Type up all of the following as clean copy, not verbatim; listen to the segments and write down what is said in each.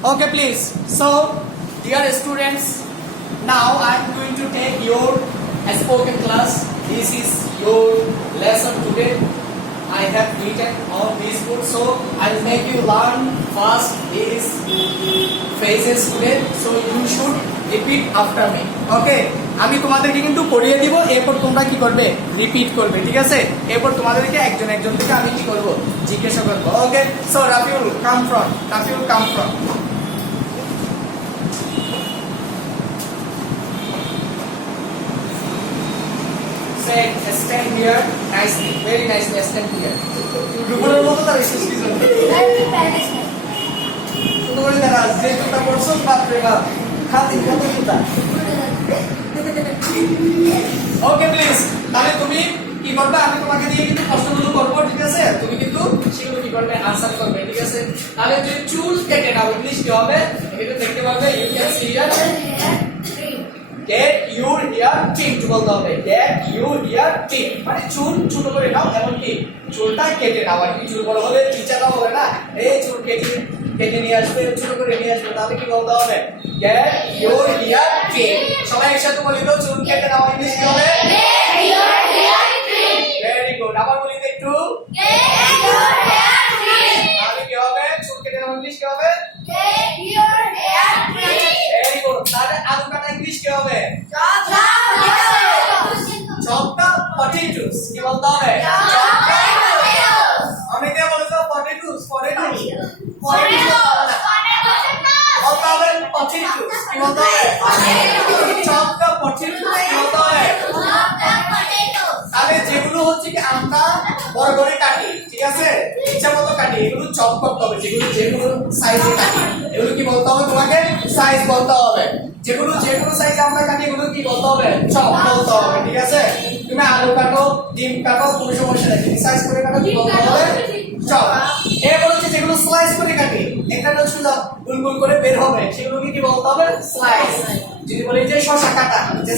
Okay, please. So, dear students, now I am going to take your spoken class. This is your lesson today. I have written on this book, so I'll make you learn first is phrases today. So you should repeat after me. Okay? আমি তোমাদেরকে কিন্তু পড়িয়ে দিব, এরপর তোমরা কি করবে, repeat করবে, ঠিক আছে? এরপর তোমাদেরকে একজন একজন থেকে আমি কি করব, জিজ্ঞাসা করব। Okay, so Rafiul come from say stand here nicely, very nicely, stand here. রুবেলের মতো তার এসেছিস কি জন্য? শুধু বলে দাঁড়া, যে জুতা পরছো বাপ রে বাপ, খাতি কত জুতা। ওকে প্লিজ, তাহলে তুমি কি করবে, আমি তোমাকে দিয়ে কিন্তু প্রশ্নগুলো করবো, ঠিক আছে? তুমি কিন্তু সেগুলো কি করবে, আনসার করবে, ঠিক আছে? তাহলে যে চুল কেটে নাও, ইংলিশ কি হবে? এটা দেখতে পারবে, you can see here get your hair trimmed বলতে হবে, get your hair trimmed মানে চুল ছোট করে নাও, এমন কি চুলটা কেটে নাও। আর কি চুল বড় হলে টিচাররা বলে না, এই চুল কেটে নিয়ে আসবে, ছোট করে নিয়ে আসবে, তাহলে কি বলতে হবে, get your hair trimmed। সবাই একসাথে বলি তো, চুল কেটে নাও ইংলিশ কি হবে, get your hair trimmed। Very good, আবার বলি তো একটু, get your hair trimmed। তাহলে কি হবে, চুল কেটে নাও ইংলিশ কি হবে, get your hair trimmed। Very good. তাহলে আলু কাটা ইংলিশ কি হবে, chopped potatoes কি বলতে হবে, অনেকে বলে তো potatoes বলতে হবে potatoes কি বলতে হবে, chopped potatoes কি বলতে হবে। তাহলে যেগুলো হচ্ছে কি আমরা বড় করে কাটি, ঠিক আছে, ইচ্ছা মতো কাটি, এগুলো চপ করতে হবে। যেগুলো সাইজে কাটি এগুলো কি বলতে হবে, তোমাকে সাইজ বলতে হবে। যেগুলো সাইজে আমরা কাটি এগুলো কি বলতে হবে, চপ বলতে হবে, ঠিক আছে? তুমি আলু কাটো, ডিম কাটো, কোনো সমস্যা নেই, তুমি সাইজ করে কাটো, কি বলতে হবে, চপ। এরপর হচ্ছে যেগুলো স্লাইস করে কাটি, একটা সোজা গোল করে বের হবে, সেগুলোকে কি বলতে হবে, স্লাইস। যদি বলি যে শসা কাটা, যে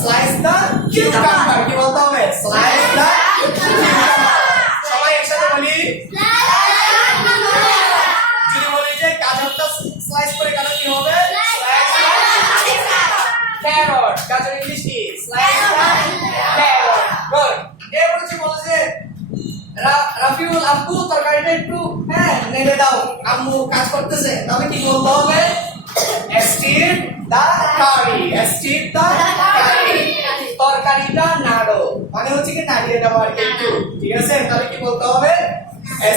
স্লাইস দা কিউকাম্বার কি বলতে হবে, স্লাইস দা কিউকাম্বার। সবাই একসাথে বলি, যদি বলি যে গাজরটা স্লাইস করে কাটা কি হবে, স্লাইস দা ক্যারট। গাজর ইংলিশ কি, স্লাইস দা ক্যারট। গুড। এরপর হচ্ছে বলে যে রাফিউল আব্বু তরকারিটা একটু নেড়ে দাও, আম্মু কাজ করতেছে, তাহলে কি বলতে হবে, stir the curry, stir the curry। তরকারিটা নাড়ো মানে হচ্ছে কি নাড়িয়ে দাও আর একটু, ঠিক আছে? তাহলে কি বলতে হবে,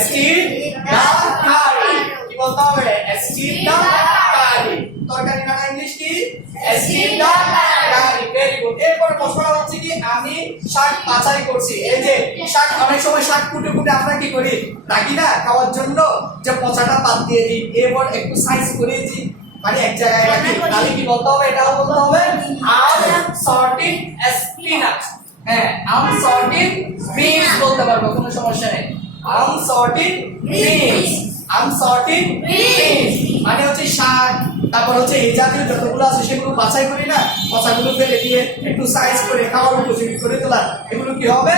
stir the curry কি বলতে হবে, stir the curry। তরকারি নাড়া ইংলিশ কি, stir the curry। Very good. এরপর প্রশ্নটা হচ্ছে কি, আমি শাক বাছাই করছি। এই যে শাক, অনেক সময় শাক কুটে আমরা কি করি, রাখি না খাওয়ার জন্য, যে পচাটা বাদ দিয়ে দিই, এরপর একটু সাইজ করে দিই, মানে এক জায়গায় রাখি, তাহলে কি বলতে হবে, এটাও বলতে হবে আম সর্টিং স্পিনাচ। আম সর্টিং বিনস বলতে পারবো, কোনো সমস্যা নেই। আম সর্টিং বিনস, আম সর্টিং বিনস মানে হচ্ছে শাক, তারপর হচ্ছে এই জাতীয় যতগুলো আছে সেগুলো বাছাই করি না, পচাগুলো ফেলে দিয়ে একটু সাইজ করে খাওয়ার উপযোগী করে তোলা, এগুলো কি হবে,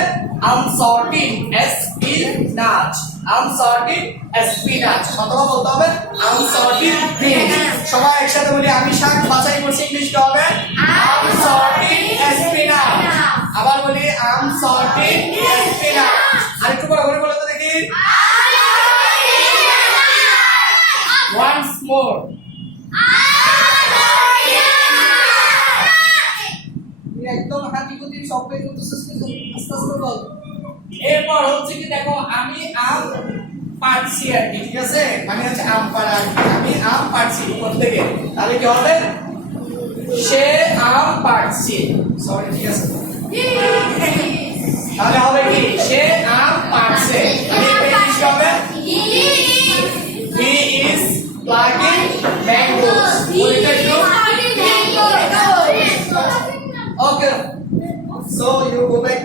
আম সর্টিং স্পিনাচ, আম সর্টিং স্পিনাচ। অথবা বলতে হবে আম সর্টিং বিনস। সবাই একসাথে বলি, আমি শাক বাছাই করছি ইংলিশ কি হবে, আম সর্টিং স্পিনাচ। আবার বলি আম সর্টিং স্পিনাচ। আরেকটু বড় করে বলো তো দেখি, once more, একদম হাতি গতি সবাই করতেছিস, আস্তে আস্তে বল। এরপর হচ্ছে কি দেখো, আমি আম পাড়ছি আর কি, ঠিক আছে, মানে হচ্ছে আম পাড়া, আমি আম পাড়ছি উপর থেকে, তাহলে কি হবে, সে আম পাড়ছে, সরি, ঠিক আছে, তাহলে হবে কি, সে আম পাড়ছে, ইংলিশ হবে, he is plucking mangoes। Okay, so you go back,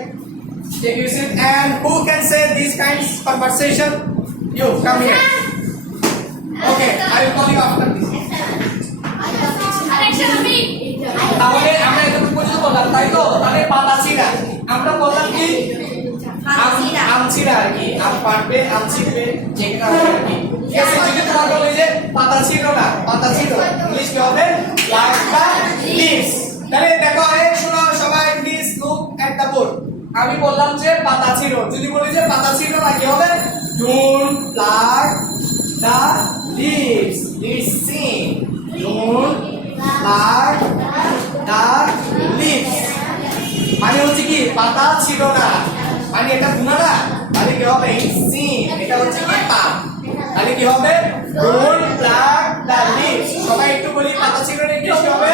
take your seat, and who can say these kinds of conversation? You come here. Okay, I will call you after this. তাহলে আমরা এতটুকু পর্যন্ত বললাম, তাই তো? তাহলে পাতা ছিঁড়া আমরা বললাম কি, আম ছিঁড়া আর কি, আম পাড়বে, আম ছিঁড়বে, যেটা আর কি, ঠিক আছে? যদি তোমাকে বলি যে পাতা ছিল না, পাতা ছিল, ইংলিশ কি হবে? Plant the leaves. তাহলে দেখো, এই শোনো সবাই, please look at the board. আমি বললাম যে পাতা ছিল, যদি বলি যে পাতা ছিল না কি হবে? Don't pluck the leaves. Listen. Don't pluck the leaves. মানে হচ্ছে কি পাতা ছিল না, মানে এটা গুণা না, মানে কি হবে? সিন, এটা হচ্ছে কি পাপ, তাহলে কি হবে? Don't pluck the leaves. সবাই একটু বলি পাতা ছিল না, ইংলিশ কি হবে?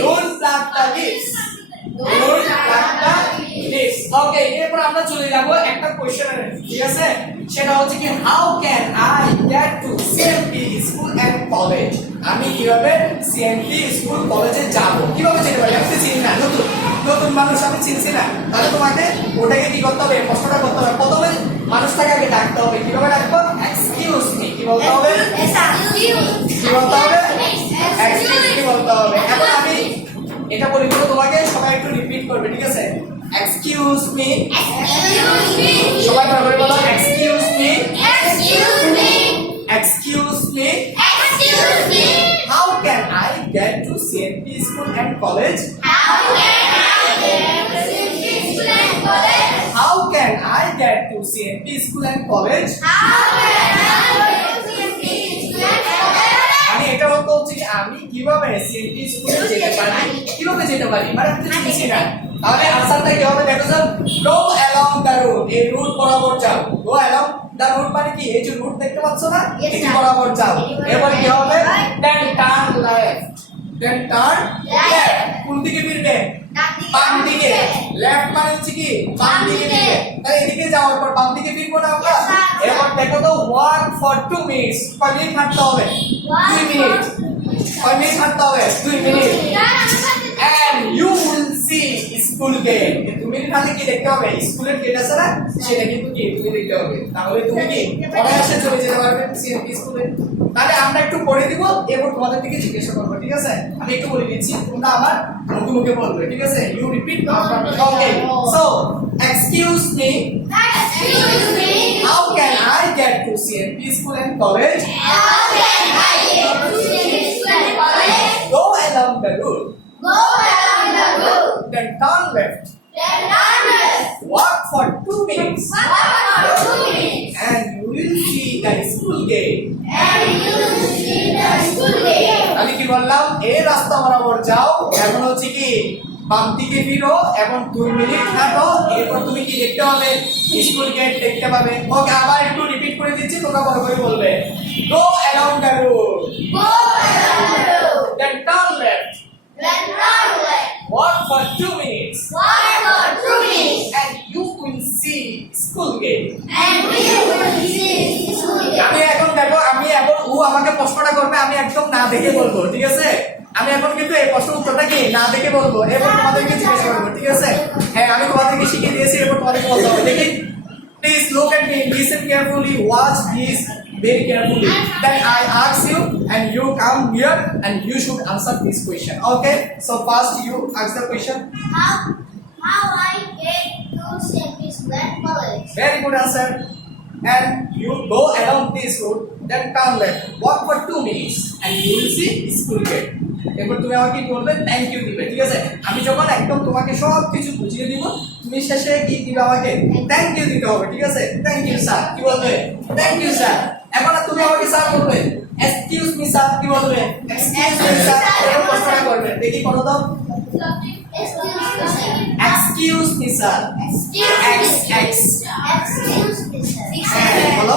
Don't pluck the leaves. Don't pluck the leaves. Okay, এরপর আমরা চলে যাব একটা কোশ্চেনে, ঠিক আছে? সেটা হচ্ছে কি how can I get to CMP school and college? আমি কিভাবে সিএমপি স্কুল কলেজে যাব, কিভাবে যেতে পারি? আমি তো চিনি না, নতুন নতুন মানুষ, আমি চিনছি না। তাহলে তোমাকে ওটাকে কি করতে হবে? প্রশ্নটা করতে হবে। প্রথমে মানুষটাকে আগে ডাকতে হবে। কিভাবে ডাকবো? Excuse me. কি বলতে হবে? কি বলতে হবে? এক্সকিউজ মি বলতে হবে। এখন আমি এটা বলি তো তোমাকে সবাই একটু রিপিট করবে, ঠিক আছে? Excuse me. সবাই বলবে, বলো excuse me. Excuse me. How can I get to CNP School and College? How can I get to CNP School and College? আমি এটা বলতে হচ্ছে কি আমি কিভাবে সিএনপি স্কুলে যেতে পারি, কিভাবে যেতে পারি, মানে আমি তো চিনি না। তাহলে আনসারটা কি হবে? দেখো sir, go along the route. এই রুট বরাবর যাও। গো অ্যালং দ্য রুট মানে কি? এই যে রুট দেখতে পাচ্ছ না, এটি বরাবর যাও। এরপর কি হবে? Then turn left. Then turn left. কোন দিকে ফিরবে? বাম দিকে। লেফট মানে হচ্ছে কি বাম দিকে ফিরবে। তাহলে এদিকে যাওয়ার পর বাম দিকে ফিরবো না আমরা? এরপর দেখো তো, ওয়াক ফর 2 মিনিটস। কয় মিনিট হাঁটতে হবে? 2 মিনিট। কয় মিনিট হাঁটতে হবে? 2 minute. And you will see school gate. 2 minute হাঁটলে কি দেখতে হবে? স্কুলের গেট আছে না, সেটা কিন্তু কি তুমি দেখতে হবে। তাহলে তুমি কি অনায়াসে চলে যেতে পারবে সিএমপি স্কুলে। তাহলে আমরা একটু পড়ে দিব, এরপর তোমাদের থেকে জিজ্ঞাসা করবো, ঠিক আছে? আমি একটু বলে দিচ্ছি, তোমরা আমার মুখে মুখে বলবে, ঠিক আছে? You repeat after me. Okay, so excuse me, how can I get to CNP School and College? Go along the route. Then turn left. Walk for 2 minutes. And you will see the school gate. আমি কি বললাম? এই রাস্তা বরাবর যাও, এখন হচ্ছে কি বাম দিকে ফিরো এবং 2 মিনিট হাঁটো। এরপর তুমি কি দেখতে হবে? স্কুল গেট দেখতে পাবে। ওকে, আবার একটু রিপিট করে দিচ্ছি, তোমরা বড় করে বলবে। Go along the road. Then turn left. Walk for 2 minutes. And you will see school gate. আমি এখন দেখো, আমি এখন ও আমাকে প্রশ্নটা করবে, আমি একদম না দেখে বলবো, ঠিক আছে? আমি এখন কিন্তু এই প্রশ্ন উত্তরটা কি না দেখে বলবো, এরপর তোমাদেরকে জিজ্ঞেস করবো, ঠিক আছে? হ্যাঁ, আমি তোমাদেরকে শিখিয়ে দিয়েছি, এরপর তোমাদেরকে বলতে হবে। দেখি, please look at me, listen carefully, watch this very carefully. Then I ask you and you come here and you should answer this question. Okay, so first you ask the question. How I get to CNP School and College? Very good answer. And you go along this road, then turn left, walk for 2 minutes and you will see school gate. এরপর তুমি আমাকে কি বলবে? Thank you দিবে, ঠিক আছে? আমি যখন একদম তোমাকে সব কিছু বুঝিয়ে দিব, তুমি শেষে কি দিবে? আমাকে থ্যাংক ইউ দিতে হবে, ঠিক আছে? Thank you sir. কি বলবে? Thank you sir. এখন তুমি আমাকে স্যার বলবে। Excuse me sir. কি বলবে? Excuse me sir. এরকম প্রশ্নটা করবে। দেখি করো তো। Excuse me sir. বলো।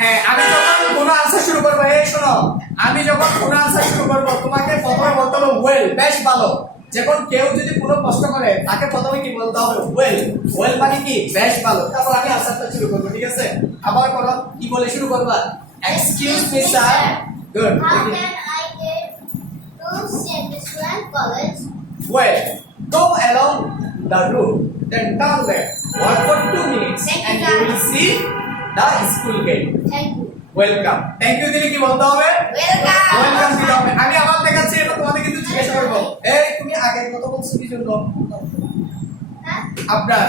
হ্যাঁ, আমি যখন কোনো আনসার শুরু করবো, এই শোনো, আমি যখন কোনো আনসার শুরু করবো, তোমাকে প্রথমে বলতে হবে ওয়েল, বেশ ভালো। যখন কেউ যদি কোনো প্রশ্ন করে, তাকে প্রথমে কি বলতে হবে? ওয়েল। ওয়েল মানে কি? বেশ ভালো। তারপর আমি আনসারটা শুরু করবো, ঠিক আছে? আবার করো, কি বলে শুরু করবা? Excuse me sir. Good. How can I get to CNP School and College? Well, go along the road, then turn left, walk for 2 minutes, and you will see the school gate. Thank you. Welcome. Thank you দিলে কি বলতে হবে? Welcome দিতে হবে। আমি আবার দেখাচ্ছি, এটা তোমাদের কিন্তু জিজ্ঞাসা করবো। এই তুমি আগে কত বলছো কি জন্য? আপনার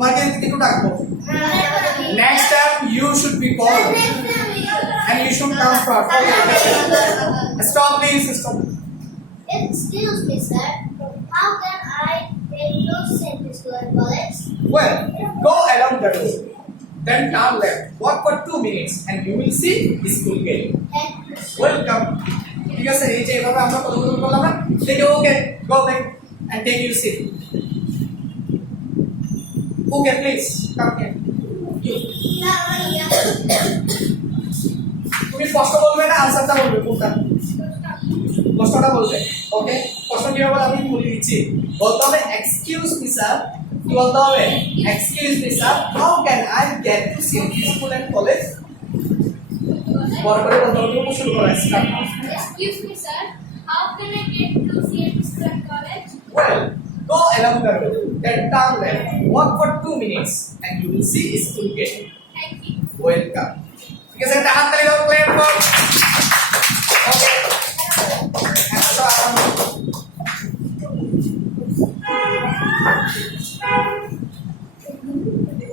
তোমাকে একটু ডাকবো next time you should be called and you should come first okay stop please stop Excuse me, sir. How can I get to St. Christopher College? well go along the road then turn left walk for 2 minutes and you will see the school gate Thank you, sir. welcome ঠিক আছে এই যে এভাবে আমরা কথা বললাম না দেখে okay go back and take your seat okay please come here you তুমি স্পষ্ট বলবে না আনসারটা বলবে কোনটা প্রশ্নটা বলবে ওকে প্রশ্ন কি হবে আমি বলে দিচ্ছি বলতে হবে এক্সকিউজ মি স্যার কি বলতে হবে excuse me sir how can I get to CMP school and college বড় করে বলতে হবে তুমি শুরু করো start Excuse me, sir. How can I get to St. Christopher College? well go along the road then turn left walk for 2 minutes and you will see school gate Thank you. welcome ঠিক আছে একটা হাত তালি দাও claim for ওকে আচ্ছা আরাম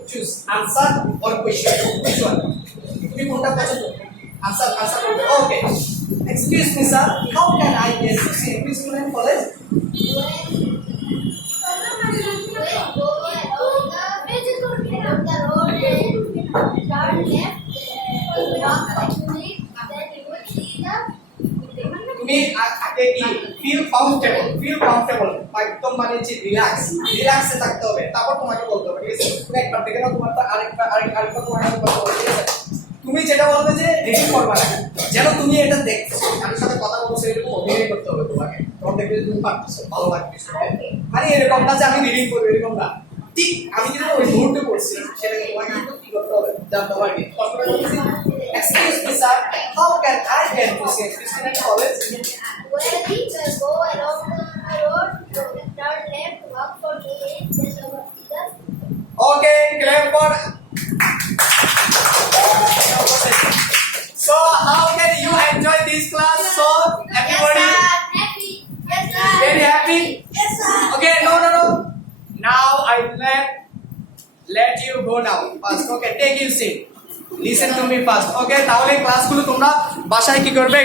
choose answer or question which one তুমি কোনটা পছন্দ answer করবে okay excuse me sir how can I get to CMP school and college তুমি আগে কি ফিল কমফর্টেবল একদম মানে যে রিল্যাক্সে থাকতে হবে তারপর তোমাকে বলতে হবে ঠিক আছে তুমি একবার দেখে নাও তোমারটা আরেকবার তোমাকে বলতে হবে ঠিক আছে তুমি যেটা বলবে যে রিডিং করবা না যেন তুমি এটা দেখছো আমার সাথে কথা বলছো এরকম অভিনয় করতে হবে তোমাকে তখন দেখবে যে তুমি পারতেছো ভালো লাগতেছে মানে এরকম না যে আমি রিডিং করবো এরকম না ঠিক আমি যেটা ওই মুহূর্তে করছি সেটা তোমাকে কিন্তু কি করতে হবে জানতে হবে কি কষ্ট করে বলছি excuse me sir how can I get to student college Well, teacher, go along the road, turn left, walk for 2 minutes, then over the okay clap for so how can you enjoy this class so everybody Happy. Yes, sir. very happy Yes, sir. okay no now I let you go now first okay take your seat listen to me first okay তাহলে ক্লাসগুলো তোমরা বাসায় কি করবে